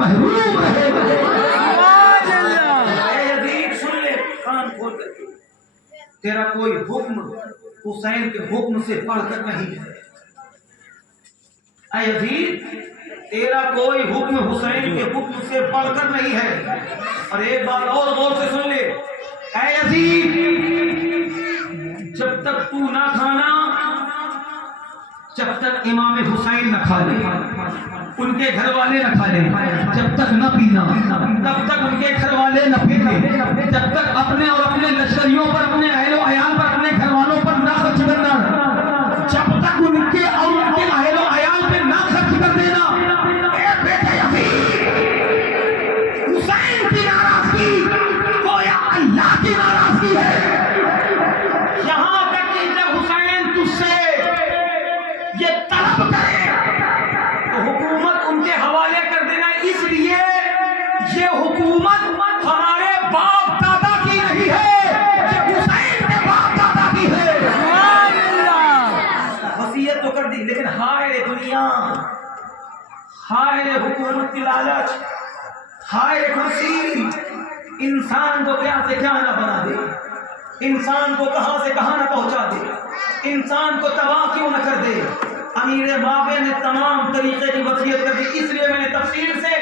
محروم رہے گا۔ اے یزید سن لے کان کھول کر کے، تیرا کوئی حکم حسین کے حکم سے بڑھ کر نہیں ہے۔ اے یزید تیرا کوئی حکم حسین کے حکم سے بڑھ کر نہیں ہے۔ اور ایک بات اور غور سے سن لے، اے یزید جب تک تو نہ کھانا، جب تک امام حسین نہ کھا لے، ان کے گھر والے نہ کھا لیں، جب تک نہ پینا، تب تک ان کے گھر والے نہ پیتے، جب تک اپنے اور اپنے لشکریوں پر، اپنے اہل و عیال پر، اپنے گھر والوں پر نہ خرچ کرنا، جب تک ان کے اور ان کے اہل و عیال پہ نہ خرچ کر دینا۔ اے بیٹے یزید، حسین کی ناراضگی گویا اللہ کی ناراضگی ہے، یہاں تک کہ جب حسین تجھ سے یہ طلب کرے تو حکومت ان کے حوالے کر دینا، اس لیے یہ حکومت ہمارے باپ دادا کی نہیں ہے، یہ حسین کے باپ دادا کی ہے۔ وصیت تو کر دی، لیکن ہائے دنیا، ہائے حکومت کی لالچ، ہائے کرسی، انسان کو کیا سے کیا نہ بنا دے، انسان کو کہاں سے کہاں نہ پہنچا دے، انسان کو تباہ کیوں نہ کر دے۔ امیر معاویہ نے تمام طریقے کی وصیت کر دی، اس لیے میں نے تفصیل سے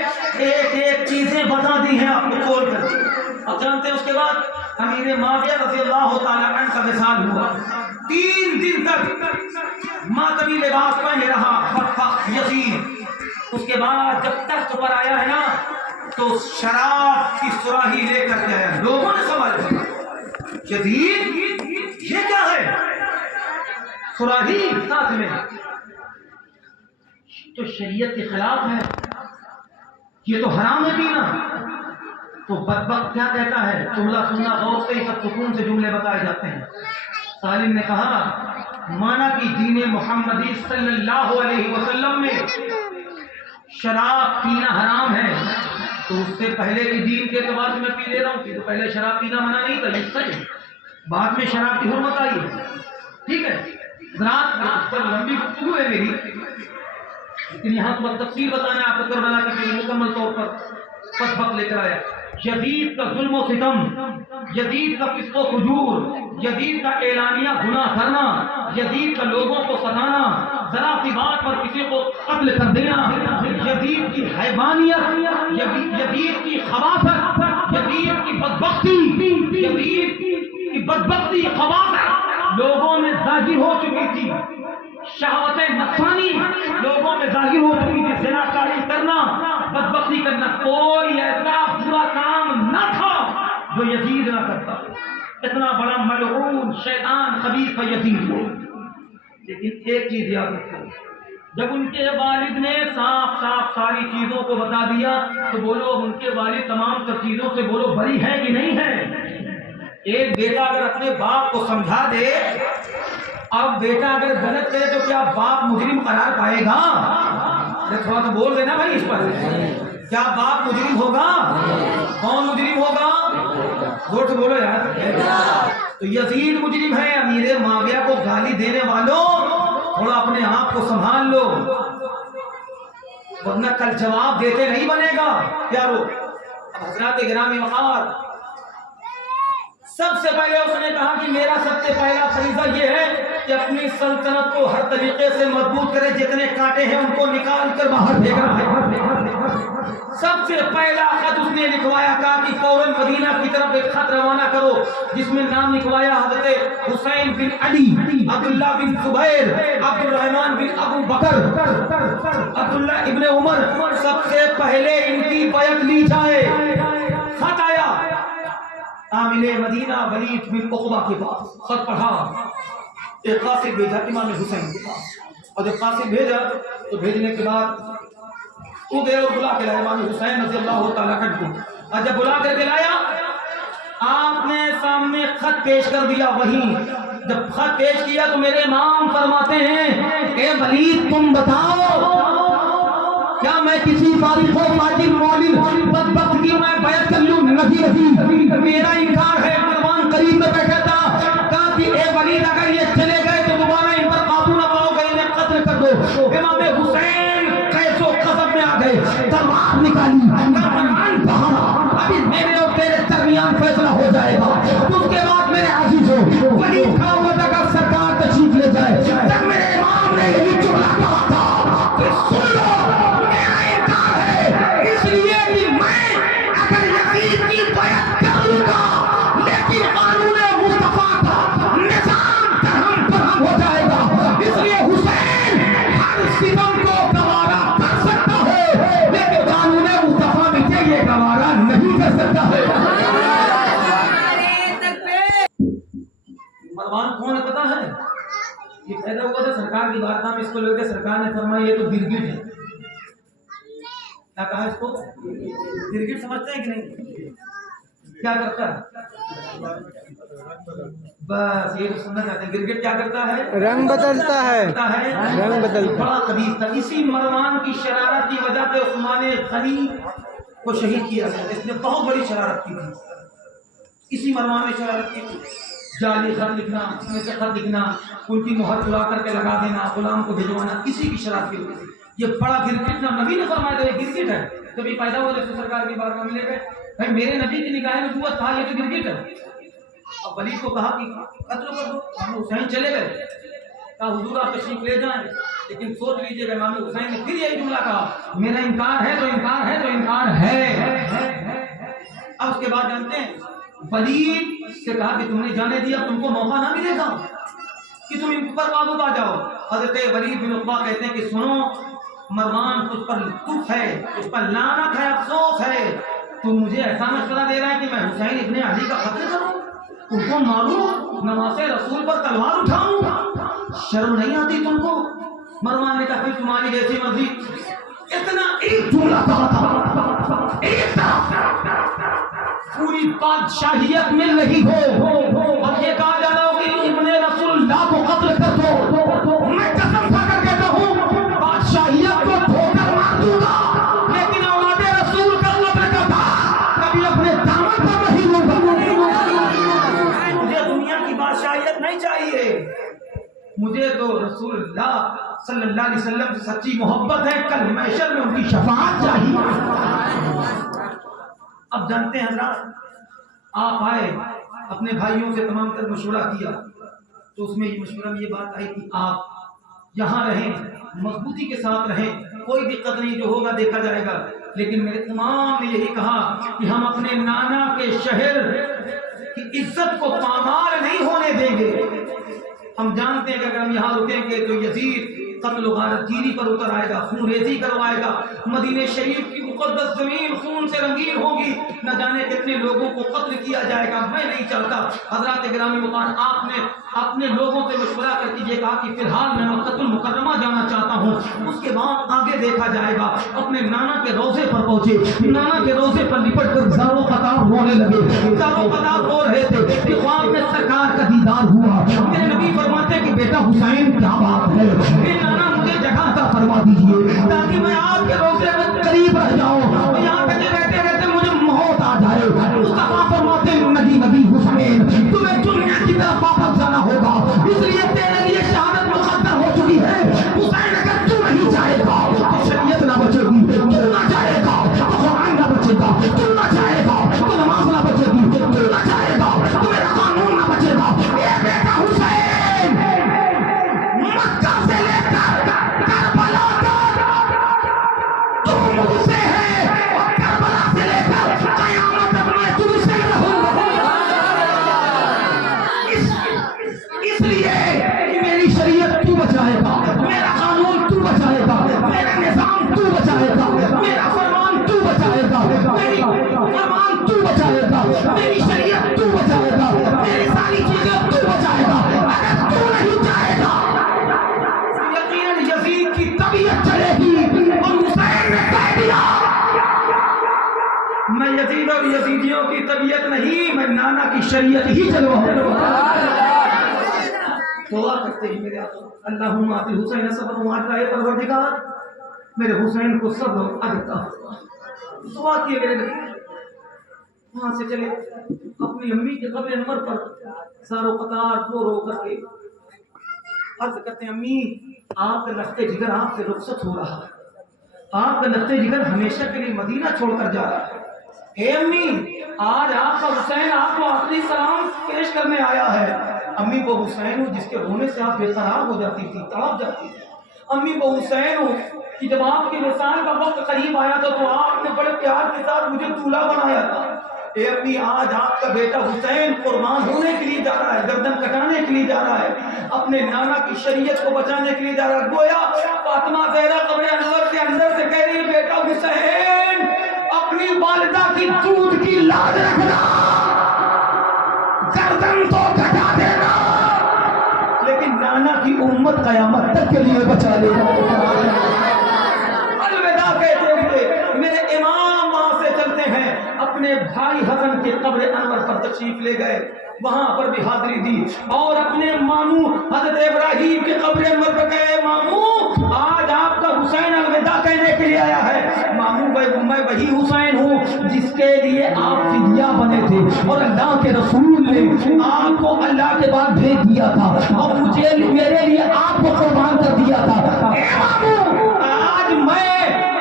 ایک ایک چیزیں بتا دی ہیں آپ کو کھول کر دی۔ اور جانتے ہیں اس کے بعد امیر معاویہ رضی اللہ تعالیٰ عنہ کا وصال ہوا، 3 دن تک ماتمی لباس پہنے رہا یزید۔ اس کے بعد جب تخت پر آیا ہے نا تو شراب کی سراہی لے کر کے آیا۔ لوگوں نے سوال کیا یزید یہ کیا ہے، سراہی ساتھ میں تو شریعت کے خلاف ہے، یہ تو حرام ہے پینا۔ تو بدبخت کیا کہتا ہے، جملہ سننا غور سے، سب سکون سے جملے بتائے جاتے ہیں۔ سالم نے کہا مانا کہ دین محمدی صلی اللہ علیہ وسلم میں شراب پینا حرام ہے، تو اس سے پہلے کی دین کے اعتبار سے میں پی لے رہا ہوں، تو پہلے شراب پینا منع نہیں تھا، یہ سچ ہے۔ بعد میں شراب کی حرمت آئی ہے، ٹھیک ہے، رات اس پر لمبی گفتگو ہے میری، لیکن یہاں پر تفصیل بتانا ہے آپ کو کربلا کی مکمل طور پر پس لے کر آیا۔ یزید کا ظلم و ستم، یزید کا فسق و فجور، یزید کا اعلانیہ گناہ کرنا، یزید کا لوگوں کو ستانا، ذرا سی بات پر کسی کو قتل کر دینا، یزید کی حیوانیت، یزید کی خباثت، یزید کی بدبختی، یزید کی بدبختی خباثت لوگوں میں ظاہر ہو چکی تھی، شہوت نفسانی لوگوں میں ظاہر ہو چکی تھی، زناکاری کرنا، بدبختی کرنا، کوئی ایسا برا کام نہ تھا جو یزید نہ کرتا، اتنا بڑا ملعون شیطان خبیث کا یزید ہو۔ لیکن ایک چیز یاد رکھو، جب ان کے والد نے صاف صاف ساری چیزوں کو بتا دیا تو بولو ان کے والد تمام تر چیزوں سے بولو بری ہے کہ نہیں ہے؟ ایک بیٹا اگر اپنے باپ کو سمجھا دے، اب بیٹا اگر غلط کرے تو کیا باپ مجرم قرار پائے گا؟ تھوڑا سا بول دینا بھائی اس پر، کیا باپ مجرم ہوگا؟ کون مجرم ہوگا؟ زور سے بولو یار۔ تو یزید مجرم ہے، امیر معاویہ کو گالی دینے والوں تھوڑا اپنے آپ کو سنبھال لو، ورنہ کل جواب دیتے نہیں بنے گا پیارو۔ اب حضرات گرامی وقار، سب سے پہلے اس نے کہا کہ میرا سب سے پہلا فریضہ یہ ہے کہ اپنی سلطنت کو ہر طریقے سے مضبوط کرے، جتنے کانٹے ہیں ان کو نکال کر باہر پھینکنا ہے۔ سب سے پہلا خط اس نے لکھوایا، کہا کہ فوراً مدینہ کی طرف ایک خط روانہ کرو جس میں نام لکھوایا حضرت حسین بن علی، عبداللہ بن زبیر، عبد الرحمن بن ابو بکر، عبداللہ ابن عمر، سب سے پہلے ان کی بیعت لی جائے۔ خط آیا عامل مدینہ ولید بن عقبہ کے پاس، خط پڑھا، ایک قاصد بھیجا امام حسین کے پاس، اور جب قاصد بھیجا تو بھیجنے کے بعد وہ گئے اور بلا کے لایا امام حسین رضی اللہ تعالیٰ عنہ کو، اور جب بلا کر کے لایا آپ نے سامنے خط پیش کر دیا۔ وہیں جب خط پیش کیا تو میرے امام فرماتے ہیں اے ولید تم بتاؤ کیا میں کسی فارغ و فاجر معلم بدبخت کی میں بیعت کر لوں؟ نہیں، میرا انکار ہے۔ قربان قریب میں بیٹھا تھا، کہا کہ اے ولید اگر یہ چلے گئے تو دوبارہ ان پر قابو نہ پاؤ گے، انہیں قتل کر دو۔ امام حسین قیس و قذب میں آ گئے، تلوار نکال والی ابھی میرے اور تیرے درمیان فیصلہ ہو جائے گا. اس کے بعد میرے عزیزوں ولید کھڑا ہوا تھا کہ سرکار تشریف لے جائے. جب میرے امام نے یہی جملہ کہا تھا کہ سن لو میرا انکار ہے اس لیے کہ میں اگر یزید کی بیعت کر لوں گا لیکن قانون مصطفیٰ کا نظام درہم برہم ہو جائے گا. اس لیے حسین ہر ستم کو گوارا کر سکتا ہے لیکن قانون مصطفیٰ مجھے یہ گوارا نہیں کر سکتا ہے. مروان کون ہے پتا ہے؟ یہ پیدا ہوا تھا سرکار کی بارگاہ میں. اس کو لے کے سرکار نے فرمایا یہ تو گرگٹ ہے. کیا کہا اس کو؟ گرگٹ سمجھتے ہیں کہ نہیں؟ کیا کرتا ہے؟ بس یہ تو سننا چاہتے ہیں. گرگٹ کیا کرتا ہے؟ رنگ بدلتا ہے. رنگ بدلتا ہے. بڑا خبیث تھا. اسی مروان کی شرارت کی وجہ سے عثمان غنی کو شہید کیا گیا. اس نے بہت بڑی شرارت کی تھی. اسی مروان نے شرارت کی تھی. جعلی خط لکھنا, اس میں سے خط لکھنا, ان کی مہر چرا کر کے لگا دینا, غلام کو بھجوانا, اسی کی شرارت کی ہوئی تھی. یہ بڑا گرگٹ تھا. نبی نے فرمایا تھا یہ گرگٹ ہے. کبھی پیدا ہوا جیسے سرکار کی بارگاہ میں لے گئے, بھائی میرے نبی کی نگاہ میں نبوت تھا, یہ تو گرگٹ ہے. اب ولید کو کہا کہ قتل کر دو. امام حسین چلے گئے, کہا حضور آپ تشریف لے جائیں, لیکن سوچ لیجیے. امام حسین نے پھر یہی جملہ کہا, میرا انکار ہے تو انکار ہے تو انکار ہے. اب اس کے بعد جانتے ہیں ولید سے کہا کہ تم نے جانے دیا, تم کو موقع نہ ملے گا کہ تم ان پر قابو پا جاؤ. حضرت ولید بن عقبہ کہتے ہیں کہ سنو مروان تجھ پر لطف ہے, تجھ پر لعنت ہے, افسوس ہے. تو مجھے ایسا مشورہ دے رہا ہے کہ میں حسین ابن علی کا قتل کروں, تم کو ماروں, نماز رسول پر تلوار اٹھاؤں, شرم نہیں آتی تم کو؟ مروان نے کہا پھر تمہاری جیسی مرضی. اتنا ایک جملہ کہا تھا, ایک پوری بادشاہیت مل رہی ہو اور یہ کہا جا رہا ہو کہ ابن رسول اللہ کو قتل کر دو. میں قسم کھا کر کہتا ہوں بادشاہیت کو دھو کر مار دوں گا, لیکن اولاد رسول کا قتل کرتا کبھی اپنے دامن پر نہیں لوں گا. مجھے دنیا کی بادشاہیت نہیں چاہیے, مجھے تو رسول اللہ صلی اللہ علیہ وسلم سے سچی محبت ہے. کل محشر میں ان کی شفاعت چاہیے. اب جانتے ہیں حضرات, آپ آئے اپنے بھائیوں سے تمام تر مشورہ کیا تو اس میں یہ مشورہ میں یہ بات آئی کہ آپ یہاں رہیں, مضبوطی کے ساتھ رہیں, کوئی دقت نہیں, جو ہوگا دیکھا جائے گا. لیکن میرے تمام نے یہی کہا کہ ہم اپنے نانا کے شہر کی عزت کو پامال نہیں ہونے دیں گے. ہم جانتے ہیں کہ اگر ہم یہاں رکیں گے تو یزید قتل و غارت گیری پر اتر آئے گا, خون ریزی کروائے گا, مدینہ شریف کی مقدس زمین خون سے رنگین ہوگی, نہ جانے کتنے لوگوں کو قتل کیا جائے گا. میں نہیں چاہتا. حضرات گرامی مقام, آپ نے اپنے لوگوں سے مشورہ کر کے یہ کہا کہ فی الحال میں مکۃ المکرمہ جانا چاہتا ہوں, اس کے بعد آگے دیکھا جائے گا. اپنے نانا کے روضے پر پہنچے, نانا کے روضے پر لپٹ کر زاروں قطار رونے لگے. زاروں قطار رو رہے تھے کہ خواب میں سرکار کا دیدار ہوا. میرے نبی فرماتے کہ بیٹا حسین کیا بات ہے, نانا مجھے جگہ عطا فرما دیجیے تاکہ میں آپ کے روضے میں قریب رہ جاؤں. یہاں تک رہتے رہتے مجھے موت آ جائے. مصطفیٰ فرماتے نبی نبی حسین تمہیں دنیا کی طرف واپس جانا ہوگا, اس لیے تیرے لیے شہادت مقدر ہو چکی ہے. حسین اگر تو نہیں جائے گا تو شریعت نہ بچے گی, تو نہ جائے گا تو قرآن نہ بچے گا, تو نہ جائے گا تو نماز نہ بچے گی, تو نہ جائے گا تو میرا قانون نہ بچے گا. اے بیٹا حسین, مکہ سے لے کر کربلا تک تو مجھ سے ہے, اور کربلا سے لے کر قیامت تک میں تم سے رہوں گا. اس لیے کہ میری شریعت تو بچائے گا, میرا قانون تو بچائے گا, میرا نظام تو بچائے گا, میرا فرمان تو بچائے گا, میری فرمان تو بچائے گا, میری شریعت تو بچائے گا, میری ساری چیزیں تو بچائے گا. اگر تو نہیں چاہے گا یقیناً یزید کی طبیعت چلے گی. اور حسین نے کہہ دیا میں یزید اور یزیدیوں کی طبیعت نہیں, میں نانا کی شریعت ہی چلواؤں. دعا کرتے ہیں میرے آقا, اللہم آتی حسین صبر وعد رہے پروردگار, میرے حسین کو صبر و عطا فرما. دعا کیے میرے نبی. وہاں سے چلے اپنی امی کے قبر انور پر ساروں قطار رو رو کر کے عرض کرتے ہیں امی آپ کا لخت جگر آپ سے رخصت ہو رہا ہے, آپ کا لگتے جگر ہمیشہ کے لیے مدینہ چھوڑ کر جا رہا ہے. اے امی، آج آپ کا حسین آپ کو آخری سلام پیش کرنے آیا ہے. امی وہ حسین ہوں جس کے رونے سے آپ بے قرار ہو جاتی تھی، تڑپ جاتی تھی. امی وہ حسین ہوں کہ جب آپ کے وصال کا وقت قریب آیا تھا تو آپ نے بڑے پیار کے ساتھ مجھے دولہا بنایا تھا. اے امی، آج آپ کا بیٹا حسین قربان ہونے کے لیے جا رہا ہے، گردن کٹانے کے لیے جا رہا ہے، اپنے نانا کی شریعت کو بچانے کے لیے جا رہا ہے. گویا فاطمہ زہرا قبر انور کے اندر سے کہہ رہی ہے بیٹا حسین اپنی والدہ کی دودھ کی لاج رکھنا، گردن تو کٹا دینا لیکن نانا کی امت قیامت تک کے لیے بچا لینا. الوداع کہتے ہوئے میرے امام وہاں سے چلتے ہیں، اپنے بھائی حسن کے قبر انور پر تشریف لے گئے، وہاں پر بھی حاضری دی اور اپنے ماموں حضرت ابراہیم کے قبر انور پر گئے. ماموں آج آپ کا حسین الوداع کہنے کے لیے آیا ہے. ماموں میں وہی حسین ہوں جس کے لیے آپ فدیہ بنے تھے اور اللہ کے رسول نے آپ کو اللہ کے بعد بھیج دیا تھا اور مجھے میرے لیے آپ کو قربان کر دیا تھا. اے ماموں، آج میں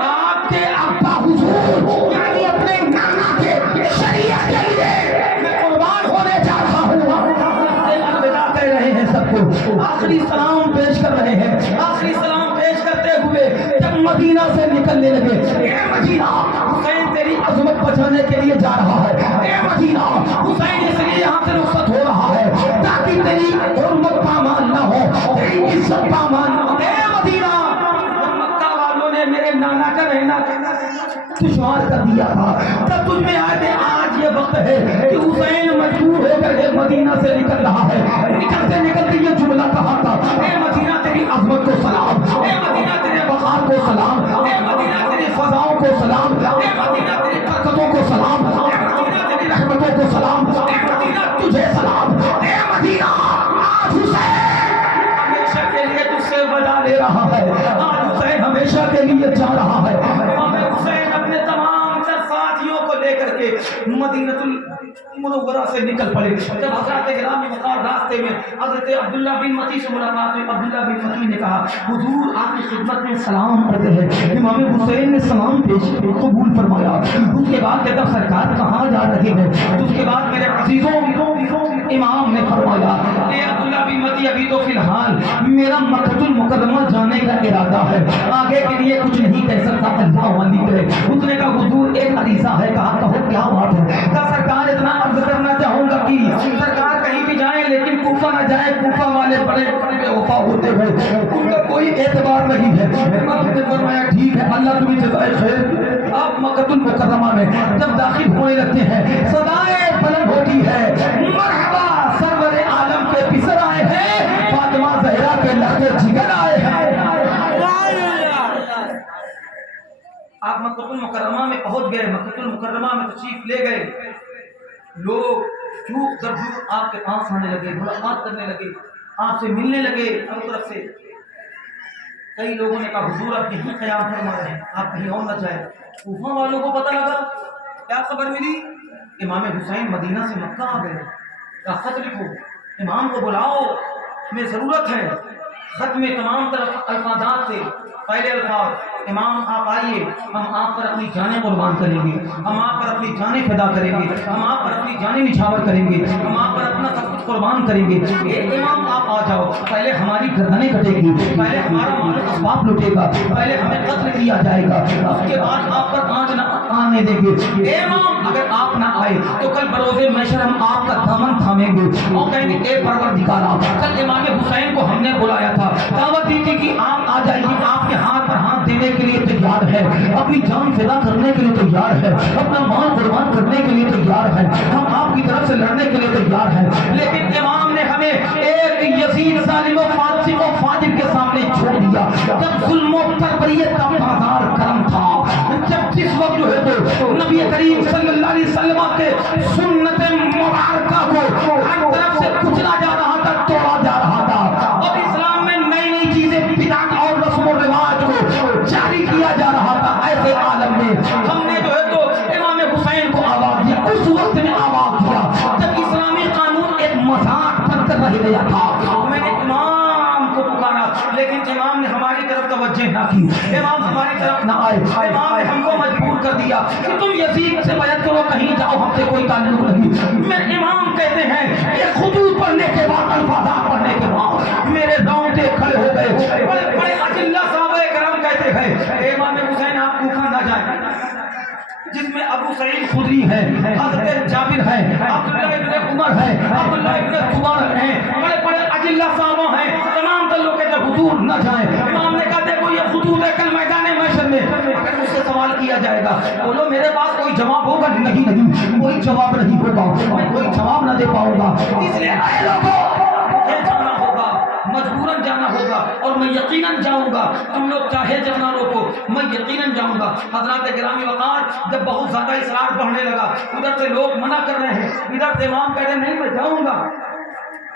آپ کے ابا حضور یعنی اپنے نانا کے شریعت کے لیے میں قربان ہونے جا رہا ہوں. الوداع کہہ رہے ہیں سب کو، آخری سلام پیش کر رہے ہیں. آخری سلام پیش کرتے ہوئے جب مدینہ سے نکلنے لگے، اے مدینہ حسین تیری عظمت بچانے کے لیے جا رہا ہے. اے مدینہ حسین اس لیے یہاں سے رخصت ہو رہا ہے تاکہ تیری حرمت پامال نہ ہو، تیری عزت پامال نہ ہو. اے مدینہ، مکہ والوں نے میرے نانا کا رہنا دشوار کر دیا تھا، تب تجھ میں آئے آج یہ وقت ہے کہ حسین مجبور ہو کر کے مدینہ سے نکل رہا ہے. نکلتے نکلتے یہ جملہ کہا تھا، اے مدینہ تیری عظمت کو سلام، اے مدینہ تیرے وقار کو سلام، اے مدینہ تیری فضاؤں کو سلام، اے مدینہ تیری برکتوں کو سلام، اے مدینہ تیری رحمتوں کو سلام، اے مدینہ تجھے سلام. اے مدینہ، آج حسین ہمیشہ کے لیے تجھ سے وعدہ لے رہا ہے. آج حسین ہمیشہ کے لیے جا رہا ہے. امام حسین اپنے تمام تر ساتھیوں کو لے کر کے مدینہ المنورہ سے نکل پڑے. جب حضرت گرامی وقار راستے میں حضرت عبداللہ بن متی سے ملاقات ہوئی، عبداللہ بن متی نے کہا حضور آپ کی خدمت میں سلام کرتے ہیں. امام حسین نے سلام پیش قبول فرمایا. اس کے بعد کہتا سرکار کہاں جا رہے ہیں؟ اس کے بعد میرے عزیزوں امام نے فرمایا اے عبداللہ بن متی ابھی تو فی الحال میرا مکہ المکرمہ جانے کا ارادہ ہے، آگے کے لیے کچھ نہیں کہہ سکتا، اللہ والی کرے. اس نے کہا حضور ایک عریضہ ہے. کہا کہو کیا بات ہے؟ کہا سرکار اتنا عرض کرنا چاہوں گا کہ سرکار کہیں بھی جائیں لیکن کوفہ نہ جائیں، کوفہ والے بڑے بے وفا ہوتے ہیں، ان کا کوئی اعتبار نہیں ہے. امام نے فرمایا ٹھیک ہے، اللہ تمہیں جزائے خیر. آپ مکہ المکرمہ میں جب داخل ہونے لگتے ہیں صدائیں بلند ہوتی ہے، مرحبا سرور عالم کے پسر آئے ہیں، فاطمہ زہرا کے لخت جگر آئے ہیں. آپ مکہ المکرمہ میں پہنچ گئے، مکہ المکرمہ میں تشریف لے گئے. لوگ چوک در چوک آپ کے پاس آنے لگے، ملاقات کرنے لگے، آپ سے ملنے لگے. ہر طرف سے کئی لوگوں نے کہا حضور آپ یہیں قیام فرما رہے ہیں، آپ کہیں اور نہ جائیں. کوفہ والوں کو پتہ لگا، کیا خبر ملی؟ امام حسین مدینہ سے مکہ آ گئے. کہا خط لکھو، امام کو بلاؤ، ہمیں ضرورت ہے. خط میں تمام طرف الفاظات تھے. پہلے الفاظ امام آپ آئیے، ہم آپ پر اپنی جانیں قربان کریں گے، ہم آپ پر اپنی جانیں فدا کریں گے، ہم آپ پر اپنی جانیں نچھاور کریں گے، ہم آپ پر اپنا سب کچھ قربان کریں گے. امام آپ آ جاؤ، پہلے ہماری گردنیں کٹے گی، پہلے ہمارا مال و اسباب لوٹے گا، پہلے ہمیں قتل کیا جائے گا، اس کے بعد آپ پر آنچ نہ آنے دیں گے. امام اگر آپ نہ آئے تو کل بروز محشر ہم آپ کا دامن تھامیں گے اور کہیں گے اے پروردگارا، کل امام حسین کو ہم نے بلایا تھا، دعوت دی تھی کہ آپ آ جائیے، آپ کے ہاتھ پر ہاتھ دینے کے لیے تیار ہے، اپنی جان فدا کرنے کے لیے تیار ہے، اپنا مال قربان کرنے کے لیے تیار ہے، ہم آپ کی طرف سے لڑنے کے لیے تیار ہیں. لیکن امام نے ہمیں ایک یزید ظالم و فاسق و فاجر کے سامنے چھوڑ دیا. جب ظلم و تربیت کا بازار گرم تھا، جب جس وقت جو ہے تو نبی کریم صلی اللہ علیہ وسلم کے سنت مبارکہ کو ہر طرف سے کچلا جا رہا تھا، توڑا جا رہا تھا، اور اسلام میں نئی نئی چیزیں بدعت اور رسم و رواج کو جاری کیا جا رہا تھا. ایسے عالم میں ہم نے جو ہے تو امام حسین کو آواز دیا. اس وقت میں آواز دیا جب اسلامی قانون ایک مذاق بن کر رہ گیا تھا. میں نے امام کو پکارا لیکن امام نے ہماری طرف توجہ نہ کی. امام ہماری طرف نہ آئے. امام نے ہم کو مجبور کر دیا کہ تم یزید سے بیعت کرو, کہیں جاؤ, ہم سے کوئی تعلق نہیں. میں امام کہتے ہیں یہ خطوط پڑھنے کے بعد, الفاظات پڑھنے کے بعد میرے رونگٹے کھڑے ہو گئے. بڑے اجلہ صحابہ کرام کہتے ہیں امام حسین آپ کوفہ نہ جائیں, جس میں ابو سعید خدری ہے, حضرت جابر ہے, عبداللہ ابن عمر ہے, عبداللہ ابن زبیر ہیں, بڑے بڑے اجلہ صحابہ ہیں, تمام تعلق کے حضور نہ جائیں. امام نے کہا دیکھو یہ خطوط ہے کل میدان محشر میں اگر مجھ سے سوال کیا جائے گا, بولو میرے پاس کوئی جواب ہوگا نہیں, کوئی جواب نہیں ہوگا, میں کوئی جواب نہ دے پاؤں گا. اس لیے اے لوگوں مجھے جانا ہوگا, مجبوراً جانا ہوگا, اور میں یقیناً جاؤں گا. تم لوگ چاہے جب نہ روکو, میں یقیناً جاؤں گا. حضرات گرامی وقار جب بہت زیادہ اصرار بڑھنے لگا, ادھر سے لوگ منع کر رہے ہیں, ادھر سے امام کہہ رہے ہیں نہیں میں جاؤں گا.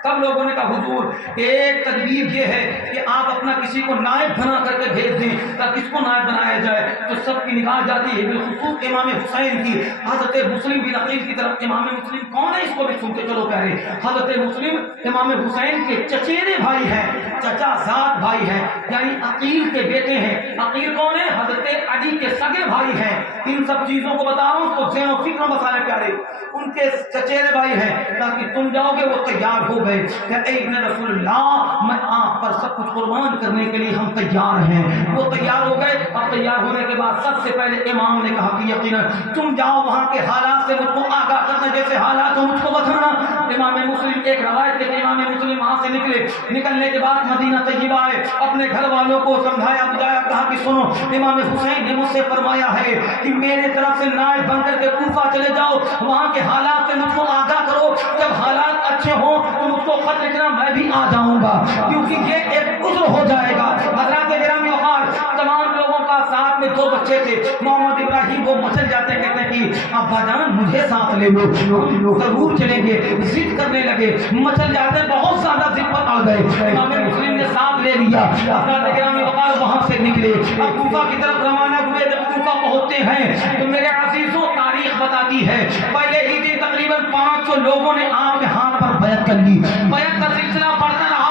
تب لوگوں نے کہا حضور ایک تدبیر یہ ہے کہ آپ اپنا کسی کو نائب بنا کر کے بھیج دیں تاکہ کس کو نائب بنایا جائے. تو سب کی نگاہ جاتی ہے بالخصوص امام حسین کی. حضرت مسلم بن عقیل کی طرف, امام مسلم کون ہے اس کو بھی سن کے چلو کہہ رہے. حضرت مسلم امام حسین کے چچیرے بھائی ہیں, چچا زاد بھائی ہیں, یعنی عقیل کے بیٹے ہیں. عقیل کون ہے؟ حضرت علی کے سگے بھائی ہیں. ان سب چیزوں کو بتا رہا ہوں تو ذہن و فکر مسائل پیارے, ان کے چچیرے بھائی ہیں تاکہ تم جاؤ گے وہ تیار ہو گئے کہ اے ابن رسول اللہ میں آپ پر سب کچھ قربان کرنے کے لیے ہم تیار ہیں. وہ تیار ہو گئے, اور تیار ہونے کے بعد سب سے پہلے امام نے کہا کہ یقیناً تم جاؤ وہاں کے حالات سے مجھ کو آگاہ کرنا, جیسے حالات ہو مجھ کو بتانا. امام مسلم ایک روایت ہے کہ امام مسلم وہاں سے نکلے, نکلنے کے بعد مدینہ طیبہ آئے, اپنے گھر والوں کو سمجھایا بجایا, کہا کہ سنو امام حسین نے مجھ سے فرمایا ہے کہ میرے طرف سے نائب بن کر کے کوفہ چلے جاؤ, وہاں کے حالات سے مجھ کو آگاہ کرو, جب حالات اچھے ہوں تو مجھ کو خط لکھنا, میں بھی آ جاؤں گا, کیونکہ یہ ایک عذر ہو جائے گا. حضرات گرامی وقار تمام لوگوں کا ساتھ میں 2 بچے تھے, محمد ابراہیم وہ مچل جاتے ہیں, کہتے ہیں کہ ابا جان مجھے ساتھ لے لو, ضرور چلیں گے. ضد کرنے لگے, مچل جاتے ہیں, بہت زیادہ ضد پر آ گئے. امام مسلم نے ساتھ لے لیا. حضرات گرامی وقار وہاں سے نکلے, اب کوفہ کی طرف روانہ ہوئے. جب کوفہ پہنچتے ہیں تو میرے عزیزوں تاریخ بتاتی ہے پہلے ہی دن تقریباً 500 لوگوں نے آپ کے ہاتھ پر بیعت کر لی. بیعت کا سلسلہ بڑھتا رہا,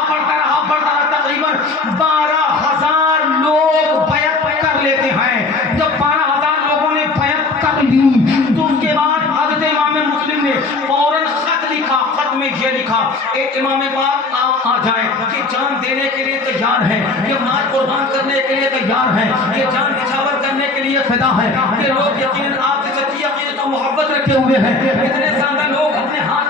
تقریباً 12,000 لوگ بیعت کر لیتے ہیں. جب 12,000 لوگوں نے بیعت کر لی تو اس کے بعد حضرت امام مسلم نے فوراً خط لکھا. خط میں یہ لکھا اے امام پاک آپ آ جائیں, کہ جان دینے کے لیے تیار ہیں, یہ مال قربان کرنے کے لیے تیار ہیں, یہ جان نچھاور کرنے کے لیے فدا ہے. یہ لوگ یقیناً آپ سے سچی عقیدت و محبت رکھے ہوئے ہیں. اتنے زیادہ لوگ اپنے ہاتھ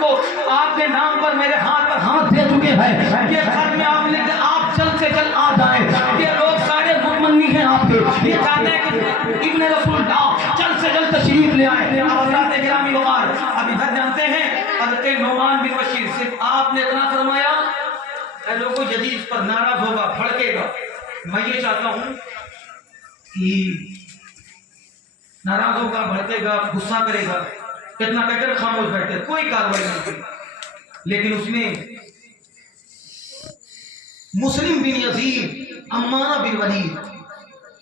کو آپ کے نام پر میرے ہاتھ پر ہاتھ دے چکے ہیں. یہ خط میں آپ لکھ دیں آپ جلد سے جلد آ جائیں. یہ لوگ سارے مطمئن ہیں آپ کے, یہ چاہتے ہیں کہ ابن رسول اللہ جلد سے جلد تشریف لے آئے. حضرات گرامی وقار اب ادھر جانتے ہیں حضرت نعمان بن بشیر, صرف آپ نے اتنا فرمایا اے لوگوں یزید پر ناراض ہوگا, بھڑکے گا. میں یہ چاہتا ہوں کہ ناراض ہوگا, بھڑکے گا, غصہ کرے گا, کتنا کہہ کر خاموش بیٹھے, کوئی کاروائی نہیں کی. لیکن اس میں مسلم بن یزید, عمارہ بن ولید,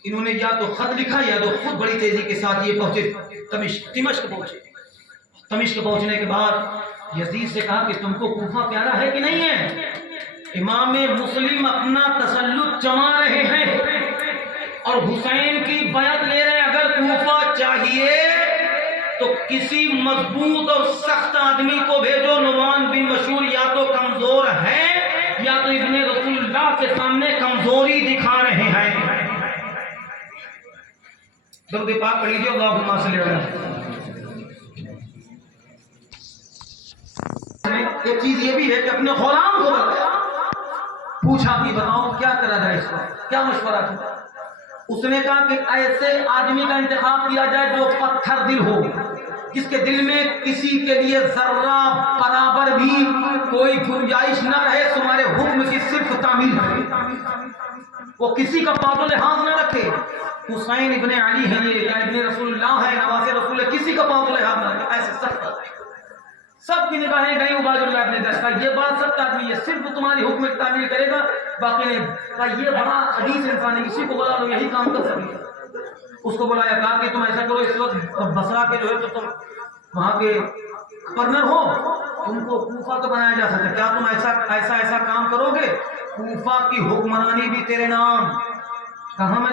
انہوں نے یا تو خط لکھا یا تو خود بڑی تیزی کے ساتھ یہ پہنچے دمشق پہنچے. دمشق پہنچنے کے بعد یزید سے کہا کہ تم کو کوفہ پیارا ہے کہ نہیں ہے. امام مسلم اپنا تسلط جما رہے ہیں اور حسین کی بیعت لے رہے ہیں. اگر کوفہ چاہیے تو کسی مضبوط اور سخت آدمی کو بھیجو. نعمان بن بشیر یا تو کمزور ہے یا تو ابن رسول اللہ کے سامنے کمزوری دکھا رہے ہیں. درود پاک پڑھ لیجیے, اللہم صلی علی محمد. ایک چیز یہ بھی ہے کہ اپنے غلام کو بتایا, پوچھا کہ بتاؤ کیا کرا جائے, اس کا کیا مشورہ تھا. اس نے کہا کہ ایسے آدمی کا انتخاب کیا جائے جو پتھر دل ہو, جس کے دل میں کسی کے لیے ذرہ برابر بھی کوئی گنجائش نہ رہے تمہارے حکم کی صرف تعمیل کرے, وہ کسی کا پاس و لحاظ نہ رکھے. حسین ابن علی ہے یا ابن رسول اللہ ہے, نواز رسول ہے, کسی کا پاس و لحاظ نہ رکھے. ایسے سخت سب کی نگاہیں گئی عباد اللہ ابن دس کا, یہ بات سخت آدمی ہے, صرف تمہاری حکم کی تعمیل کرے گا, باقی نہیں. کہا یہ بڑا حدیث انسان ہے, اسی کو بلا لو یہی کام کر سکے. اس کو بلایا, کہا کہ تم ایسا کرو, اس وقت بصرہ کے جو ہے تو تم وہاں کے گورنر ہو, تم کو کوفہ تو بنایا جا سکتا ہے, کیا تم ایسا کام کرو گے, کوفہ کی حکمرانی بھی تیرے نام,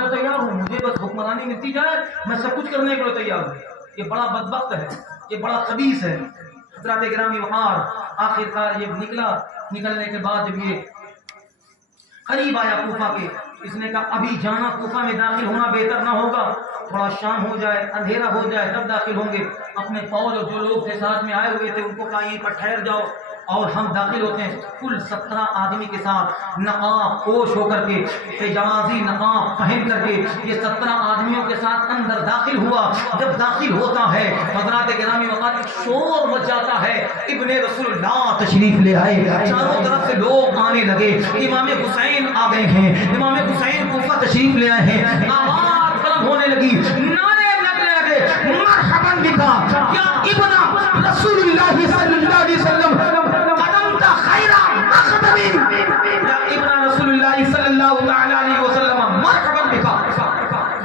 میں تیار ہوں, مجھے بس حکمرانی ملتی جائے, میں سب کچھ کرنے کے لیے تیار ہوں. یہ بڑا بدبخت ہے, یہ بڑا خبیث ہے. حضرات گرامی وقار, آخر کار یہ نکلنے کے بعد جب یہ قریب آیا کوفہ کے, اس نے کہا ابھی جانا کوفہ میں داخل ہونا بہتر نہ ہوگا, تھوڑا شام ہو جائے, اندھیرا ہو جائے, تب داخل ہوں گے. اپنے فوج اور جو لوگ کے ساتھ میں آئے ہوئے تھے ان کو کہا یہیں پر ٹھہر جاؤ اور ہم داخل ہوتے ہیں. کل 17 آدمی کے ساتھ نقاب پوش ہو کر کے, حجازی نقاب پہن کر کے یہ 17 آدمیوں کے ساتھ اندر داخل ہوا. جب داخل ہوتا ہے حضرات گرامی وقار ایک شور مچ جاتا ہے, ابن رسول اللہ تشریف لے آئے, چاروں طرف سے لوگ آنے لگے. امام حسین آ گئے ہیں, امام حسین کوفہ تشریف لے آئے ہیں. آواز بلند ہونے لگی, نعرے لگنے لگے, مرحبا بکا یا ابن رسول اللہ صلی اللہ علیہ وسلم, قدمت خیرا مقدم یا ابن رسول اللہ صلی اللہ علیہ وسلم, مرحبا بکا.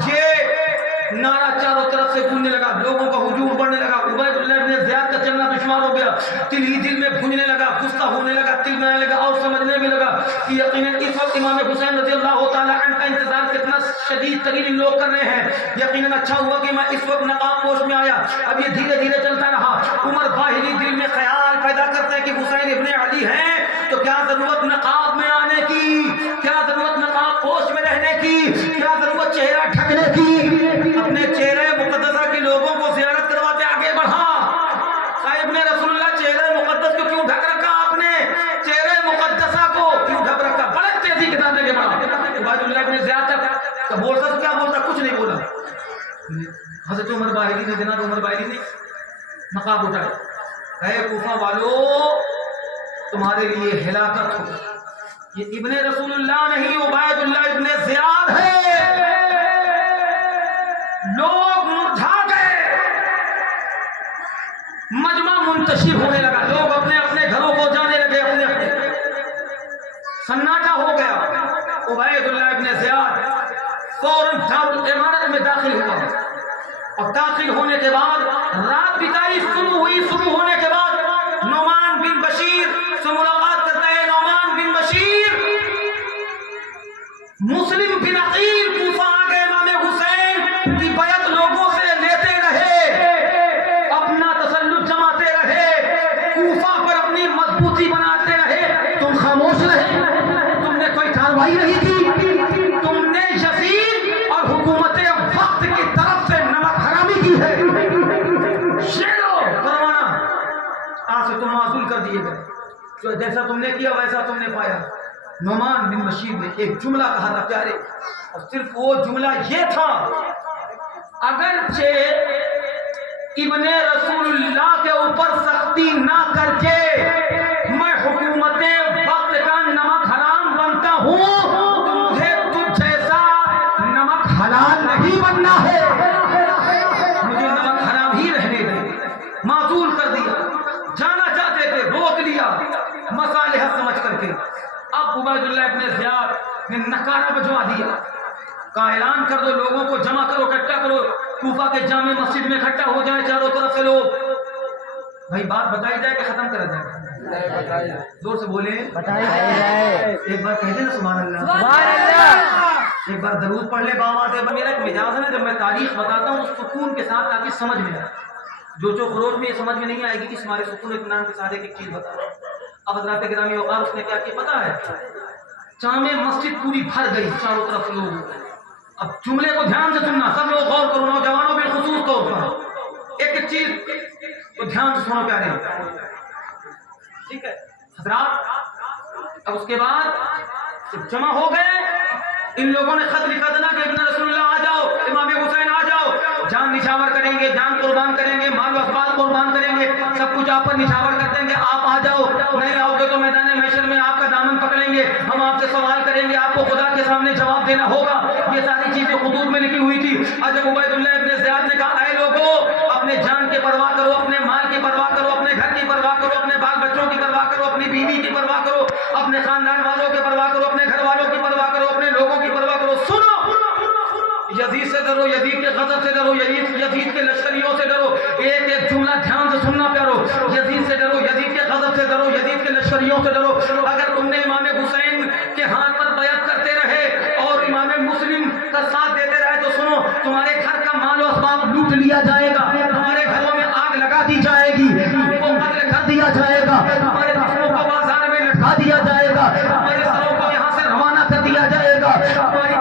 یہ نعرہ چاروں طرف سے گونجنے لگا, لوگوں کا ہجوم بڑھنے لگا. عبید اللہ ابن زیاد کا چلنا دشوار ہو گیا, دل ہی دل میں گونجنے لگا, غصہ ہونے لگا, دل میں آنے لگا اور سمجھنے میں لگا کہ یقیناً اس وقت امام حسین رضی اللہ تعالیٰ عنہ کا انتظار کتنا شدید ترین ان لوگ کر رہے ہیں. یقیناً اچھا ہوا کہ میں اس وقت نقاب پوش میں آیا. اب یہ دھیرے دھیرے چلتا رہا. عمر باہری دل میں خیال پیدا کرتے ہیں کہ حسین ابن علی ہیں تو کیا ضرورت نقاب میں آنے کی, کیا ضرورت نقاب پوش میں رہنے کی, کیا ضرورت چہرہ ڈھکنے کی. اپنے چہرے مقدسہ کے لوگوں کو زیارت کرواتے آگے بڑھا. صاحب نے رسول اللہ چہرے مقدس کو کیوں ڈھک رکھا, آپ نے چہرے مقدسہ کو کیوں ڈھک رکھا, بڑے تیزی کے ساتھ آگے بڑھا. عبید اللہ ابن زیاد کا بولتا تو کیا بولتا, کچھ نہیں بولا. حضرت عمر باہری نے, جناب عمر باہری نے نقاب اٹھائے, اے کوفہ والو تمہارے لیے ہلاکت ہو. یہ ابن رسول اللہ نہیں, عبید اللہ ابن زیاد ہے. لوگ مرجھا گئے, مجمع منتشر ہونے لگا, لوگ اپنے اپنے گھروں کو جانے لگے, اپنے اپنے سناٹا ہو گیا. عبید اللہ ابن زیاد فوراً دارالامارت میں داخل ہوا, اور داخل ہونے کے بعد رات بتائی شروع ہوئی. شروع ہونے کے بعد نعمان بن بشیر سے ملاقات کرتا ہے. نعمان بن بشیر مسلم بن عقیل کوفہ آ گئے. امام حسین کی بیعت لوگوں سے لیتے رہے, اپنا تسلط جماتے رہے, کوفہ پر اپنی مضبوطی بناتے رہے. تم خاموش رہے, تم نے کوئی کارروائی نہیں کی, تم نے یزید اور حکومت وقت کی طرف سے نمک حرامی کی ہے. شیرو فرمانا آج سے تم معزول کر دیے گئے, جیسا تم نے کیا ویسا تم نے پایا. نعمان بن بشیر نے ایک جملہ کہا تھا پیارے, اور صرف وہ جملہ یہ تھا, اگرچہ ابن رسول اللہ کے اوپر سختی نہ کر کے میں حکومت وقت کا نمک حرام بنتا ہوں, تو مجھے تجھ جیسا نمک حلال نہیں بننا ہے. مجھے نمک حرام ہی رہنے دے. معزول کر دیا, جانا چاہتے تھے روک لیا مصالحت سمجھ کر کے. اب عبید اللہ ابن زیاد نے نکارہ بجوا دیا, کا اعلان کر دو, لوگوں کو جمع کرو, اکٹھا کرو, کوفہ کے جامع مسجد میں اکٹھا ہو جائے چاروں طرف سے لوگ. بھائی بات بتائی جائے کہ ختم کرا جائے؟ زور سے بولیں, بتائی جائے. ایک بار کہہ دیں نا سبحان اللہ, سبحان اللہ. ایک بار درود پڑھ لے بابا دے. میرا ایک مزاج ہے نا, جب میں تاریخ بتاتا ہوں اس سکون کے ساتھ تاکہ سمجھ میں آئے. جو خروج میں یہ سمجھ میں نہیں آئے گی کہ ہمارے سکون اطمینان کے ساتھ ایک چیز بتا رہا ہوں. اب حضرات گرامی وقار اس نے کیا کیا پتا ہے, جامع مسجد پوری بھر گئی, چاروں طرف لوگ. اب جملے کو دھیان سے سننا, سب لوگ غور کرو, نوجوانوں بالخصوص طور پر ایک ایک چیز کو دھیان سے سنو پیارے, ٹھیک ہے حضرات. اب اس کے بعد جمع ہو گئے, ان لوگوں نے خط لکھا تھا کہ ابن رسول اللہ آ جاؤ, امام حسین آ جاؤ, جان نچھاور کریں گے, جان قربان کریں گے, مال و اسباب قربان کریں گے, سب کچھ آپ پر نچھاور کر دیں گے, آپ آ جاؤ. نہیں آؤ گے تو میدان محشر میں آپ کا دامن پکڑیں گے, ہم آپ سے سوال کریں گے, آپ کو خدا کے سامنے جواب دینا ہوگا. یہ ساری چیزیں خطوط میں لکھی ہوئی تھی. جب عبید اللہ ابن زیاد نے کہا, اے لوگوں اپنے جان کی پرواہ کرو, اپنے مال کی پرواہ کرو, اپنے گھر کی پرواہ کرو, اپنے بال بچوں کی پرواہ کرو, اپنی بیوی کی پرواہ کرو, اپنے خاندان والوں کی پرواہ کرو, اپنے گھر والوں کی پرواہ کرو, اپنے لوگوں کی پرواہ کرو. سنو, یزید سے ڈرو, یزید کے غضب سے ڈرو, یزید کے لشکریوں سے ڈرو. ایک ایک جملہ دھیان سے سننا پیارو. یزید سے ڈرو, یزید کے غضب سے ڈرو, یزید کے لشکریوں سے ڈرو. اگر تم نے امام حسین کے ہاتھ پر بیعت کرتے رہے اور امام مسلم کا ساتھ